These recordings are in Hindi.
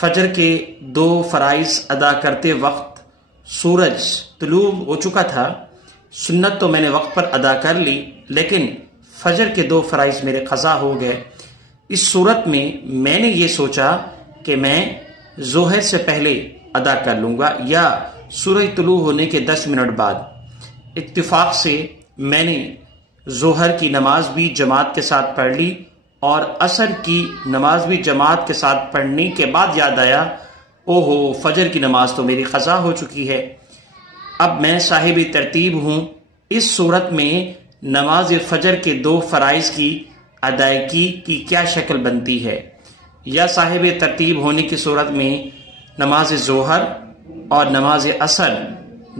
फजर के 2 फराइज अदा करते वक्त सूरज तुलू हो चुका था। सुन्नत तो मैंने वक्त पर अदा कर ली, लेकिन फजर के 2 फराइज मेरे क़ज़ा हो गए। इस सूरत में मैंने ये सोचा कि मैं ज़ोहर से पहले अदा कर लूँगा या सूरज तुलू होने के 10 मिनट बाद। इत्तिफाक से मैंने ज़ोहर की नमाज भी जमात के साथ पढ़ ली और असर की नमाज भी जमात के साथ पढ़ने के बाद याद आया, ओहो फजर की नमाज तो मेरी क़ज़ा हो चुकी है। अब मैं साहिब तरतीब हूँ। इस सूरत में नमाज फजर के 2 फराइज की अदायगी की क्या शक्ल बनती है? या साहिब तरतीब होने की सूरत में नमाज ज़ोहर और नमाज असर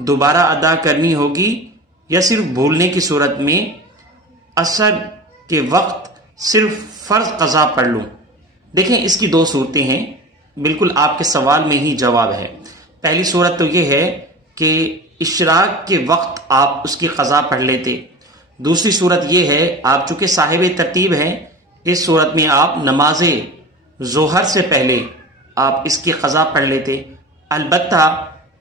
दोबारा अदा करनी होगी, या सिर्फ भूलने की सूरत में असर के वक्त सिर्फ फ़र्ज क़ज़ा पढ़ लूँ? देखें, इसकी 2 सूरतें हैं। बिल्कुल आपके सवाल में ही जवाब है। पहली सूरत तो ये है कि इशराक के वक्त आप उसकी क़ज़ा पढ़ लेते। दूसरी सूरत ये है, आप चूंकि साहिब तरतीब हैं, इस सूरत में आप नमाज ज़ोहर से पहले आप इसकी क़ज़ा पढ़ लेते। अलबत्ता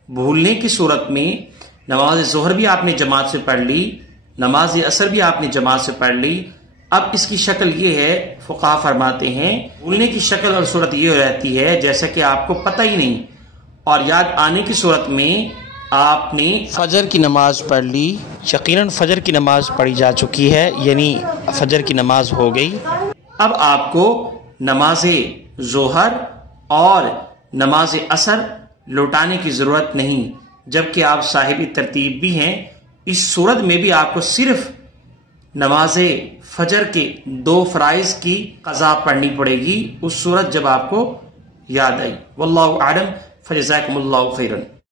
भूलने की सूरत में नमाज ज़ोहर भी आपने जमात से पढ़ ली, नमाज असर भी आपने जमात से पढ़ ली। अब इसकी शक्ल ये है, फ़ुक़हा फरमाते हैं, भूलने की शक्ल और सूरत ये रहती है जैसे कि आपको पता ही नहीं, और याद आने की सूरत में आपने फजर की नमाज पढ़ ली, यकीनन फजर की नमाज पढ़ी जा चुकी है, यानी फजर की नमाज हो गई। अब आपको नमाज ज़ोहर और नमाज असर लौटाने की ज़रूरत नहीं, जबकि आप साहिब तरतीब भी हैं। इस सूरत में भी आपको सिर्फ नमाज फजर के 2 फराइज की क़ज़ा पढ़नी पड़ेगी, उस सूरत जब आपको याद आई। वल्लाहु आलम, फजज़ाकुमुल्लाहु खैरन।